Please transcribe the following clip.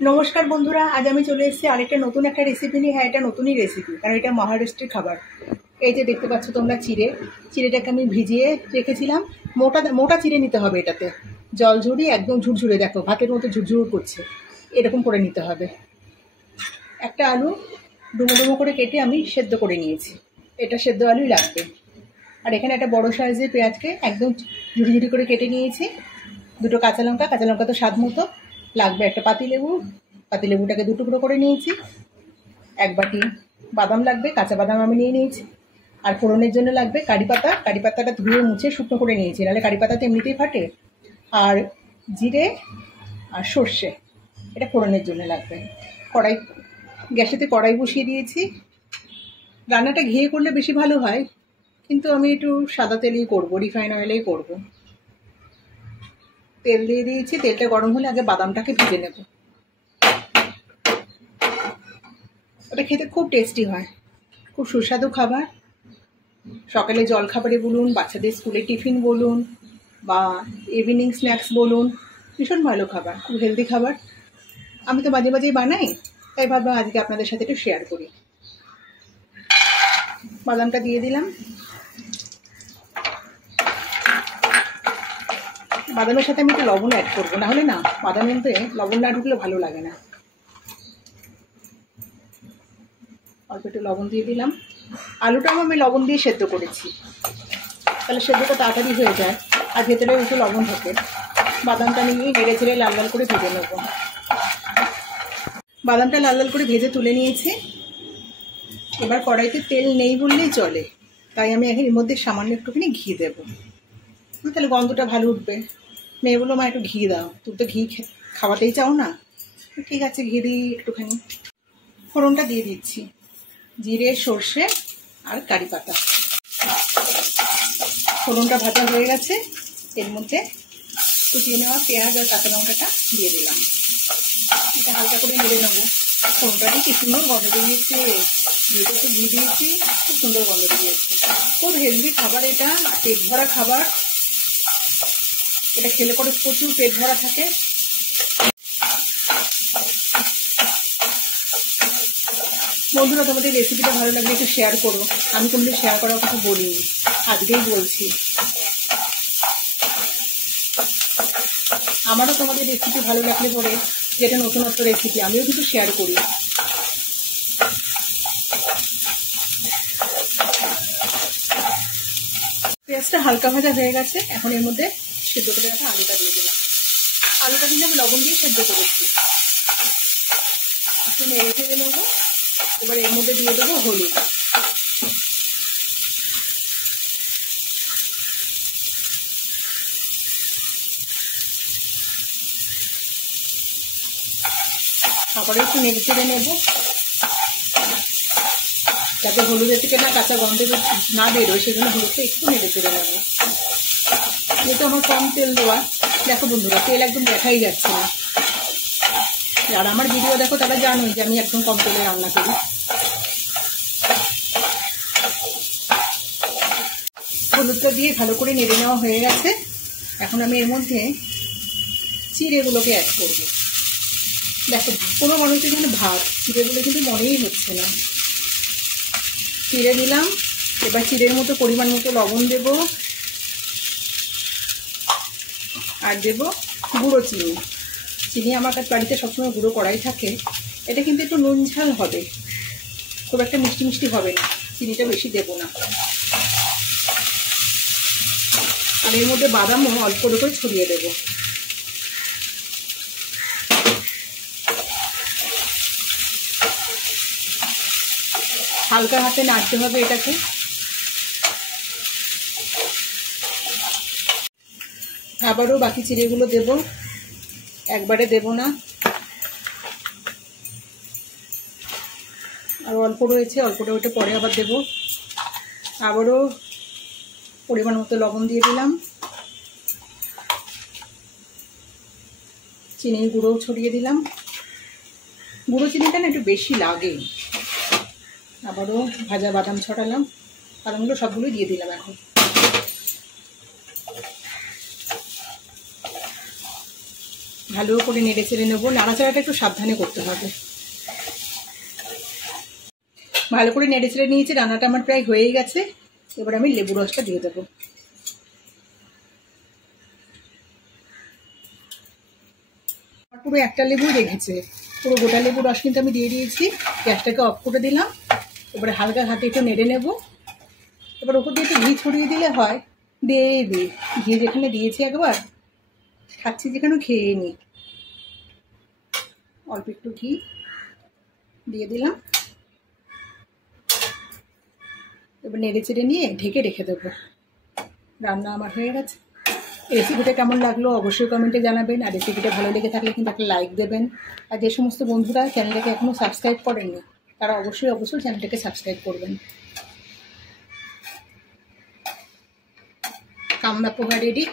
নমস্কার বন্ধুরা, আজ আমি চলে এসেছি আরেকটা নতুন একটা রেসিপি নিয়ে। হ্যাঁ, এটা নতুনই রেসিপি, কারণ এটা মহারাষ্ট্রের খাবার। এই যে দেখতে পাচ্ছ তোমরা, চিড়েটাকে আমি ভিজিয়ে রেখেছিলাম। মোটা মোটা চিড়ে নিতে হবে, এটাতে জল ঝরিয়ে একদম ঝুরঝুরে, দেখো ভাতের মতো ঝুরঝুর করছে, এরকম করে নিতে হবে। একটা আলু ডুমো ডুমো করে কেটে আমি সেদ্ধ করে নিয়েছি, এটা সেদ্ধ আলুই লাগবে। আর এখানে একটা বড় সাইজের পেঁয়াজকে একদম ঝুড়ি করে কেটে নিয়েছি। দুটো কাঁচা লঙ্কা তো স্বাদ মতো লাগবে। একটা পাতিলেবুটাকে দুটুকরো করে নিয়েছি। এক বাটি বাদাম লাগবে, কাঁচা বাদাম আমি নিয়ে নিয়েছি। আর ফোড়নের জন্য লাগবে কারি পাতাটা ধুয়ে মুছে শুকনো করে নিয়েছি, নাহলে কারি পাতা তো এমনিতেই ফাটে। আর জিরে আর সর্ষে, এটা ফোড়নের জন্য লাগবে। গ্যাসেতে কড়াই বসিয়ে দিয়েছি। রান্নাটা ঘিয়ে করলে বেশি ভালো হয়, কিন্তু আমি একটু সাদা তেলেই করবো, রিফাইন অয়েলেই করবো। তেল দিয়ে দিয়েছি, তেলটা গরম হলে আগে বাদামটাকে ভেজে নেব। ওটা খেতে খুব টেস্টি হয়, খুব সুস্বাদু খাবার। সকালে জলখাবারে বলুন, বাচ্চাদের স্কুলে টিফিন বলুন, বা ইভিনিং স্ন্যাক্স বলুন, ভীষণ ভালো খাবার, খুব হেলদি খাবার। আমি তো মাঝে মাঝেই বানাই, তাই ভাবলাম আজকে আপনাদের সাথে একটু শেয়ার করি। বাদামটা দিয়ে দিলাম। বাদামের সাথে আমি একটু লবণ অ্যাড করবো, নাহলে না বাদামের মধ্যে লবণ না ঢুকলে ভালো লাগে না। অল্প একটু লবণ দিয়ে দিলাম। আলুটাও আমি লবণ দিয়ে সেদ্ধ করেছি, তাহলে সেদ্ধটা তাড়াতাড়ি হয়ে যায়, আর ভেতরে একটু লবণ ঢোকে। বাদামটা নিয়ে নেড়ে চেড়ে লাল লাল করে ভেজে নেব। বাদামটা লাল লাল করে ভেজে তুলে নিয়েছি। এবার কড়াইতে তেল নেই বললেই চলে, তাই আমি এখন এর মধ্যে সামান্য একটুখানি ঘি দেবো, তাহলে গন্ধটা ভালো উঠবে। মেয়ে বললো, মা একটু ঘি দাও, তুমি তো ঘি খাওয়াতেই চাও না। ঠিক আছে, ঘি দিই একটুখানি। ফোড়নটা দিয়ে দিচ্ছি, জিরে, সর্ষে আর কারি পাতা। ফোড়নটা ভাজা হয়ে গেছে, এর মধ্যে কুচিয়ে নেওয়া পেঁয়াজ আর কাঁচা লঙ্কাটা দিয়ে দিলাম। এটা হালকা করে নেড়ে নেবো। ফোড়নটা দিয়ে কি সুন্দর গন্ধ বেরিয়েছে, যেহেতু একটু ঘি দিয়েছি, খুব সুন্দর গন্ধ বেরিয়েছে। খুব হেলদি খাবার এটা, পেট ভরা খাবার। এটা খেলে করে প্রচুর পেট ভরা থাকে। বন্ধুরা, তোমাদের রেসিপিটা ভালো লাগলে একটু শেয়ার করো। আমি কোনোদিন শেয়ার করার কথা বলিনি, আজকেই বলছি। আমারও তোমাদের রেসিপি ভালো লাগলে পরে, যেটা নতুনত্ব রেসিপি, আমিও কিন্তু শেয়ার করি। পেঁয়াজটা হালকা ভাজা হয়ে গেছে, এখন এর মধ্যে সেদ্ধ করে রাখা আলুটা দিয়ে দিলাম। আলুটা কিন্তু আমি লবণ দিয়ে সেদ্ধ করেছি। একটু নেড়ে ফেলে নেবো। এবার এর মধ্যে দিয়ে দেবো হলুদ। আবার একটু নেড়ে চেড়ে নেবো, যাতে হলুদের থেকে না কাঁচা গন্ধ না বেরোয়, সেজন্য হলুদটা একটু নেড়ে চেড়ে নেবো। যেহেতু আমার কম তেল দেওয়া, দেখো বন্ধুরা, তেল একদম দেখাই যাচ্ছে না। যারা আমার ভিডিও দেখো তারা জানোই যে আমি একদম কম তেলে রান্না করি। হলুদটা দিয়ে ভালো করে নেড়ে নেওয়া হয়ে গেছে। এখন আমি এর মধ্যে চিড়েগুলোকে অ্যাড করবো। দেখো, কোনো মানুষের জন্য ভাত, চিড়েগুলো কিন্তু মনেই হচ্ছে না। চিড়ে দিলাম। এবার চিড়ের মতো পরিমাণ মতো লবণ দেব, আর দেব গুঁড়ো চিনি। চিনি আমার কাছে বাড়িতে সবসময় গুঁড়ো করাই থাকে। এটা কিন্তু একটু নুন ঝাল হবে, খুব একটা মিষ্টি মিষ্টি হবে না, চিনিটা বেশি দেবো না। আর এর মধ্যে বাদামও অল্প করে ছড়িয়ে দেবো। হালকা হাতে নাড়তে হবে এটাকে। আবারও বাকি চিড়েগুলো দেব, একবারে দেব না। আর অল্প রয়েছে, অল্পটা ওইটা পরে আবার দেব। আবারও পরিমাণ মতো লবণ দিয়ে দিলাম। চিনির গুঁড়ো ছড়িয়ে দিলাম। গুঁড়ো চিনিটা না একটু বেশি লাগে। আবারও ভাজা বাদাম ছড়ালাম, বাদামগুলো সবগুলোই দিয়ে দিলাম। এখন ভালো করে নেড়ে চেড়ে নেবো। নাড়াচাড়াটা একটু সাবধানে করতে হবে। ভালো করে নেড়ে চেড়ে নিয়েছি, রান্নাটা আমার প্রায় হয়েই গেছে। এবার আমি লেবু রসটা দিয়ে দেবো। পুরো একটা লেবুই রেখেছে, পুরো গোটা লেবু রস কিন্তু আমি দিয়ে দিয়েছি। গ্যাসটাকে অফ করে দিলাম। এবারে হালকা হাতে একটু নেড়ে নেব। এবার ওপর দিয়ে একটু ঘি ছড়িয়ে দিলে হয়। দেবে ঘি যেখানে দিয়েছি, একবার খাচ্ছি যেখানে খেয়ে নি। অল্প একটু ঘি দিয়ে দিলাম। এবার নেড়ে চেড়ে নিয়ে ঢেকে রেখে দেবো। রান্না আমার হয়ে গেছে। রেসিপিটা কেমন লাগলো অবশ্যই কমেন্টে জানাবেন। আর রেসিপিটা ভালো লেগে থাকলে কিন্তু একটা লাইক দেবেন। আর যে সমস্ত বন্ধুরা চ্যানেলটাকে এখনও সাবস্ক্রাইব করেননি, তারা অবশ্যই চ্যানেলটাকে সাবস্ক্রাইব করবেন। কামনা পোহা রেডি।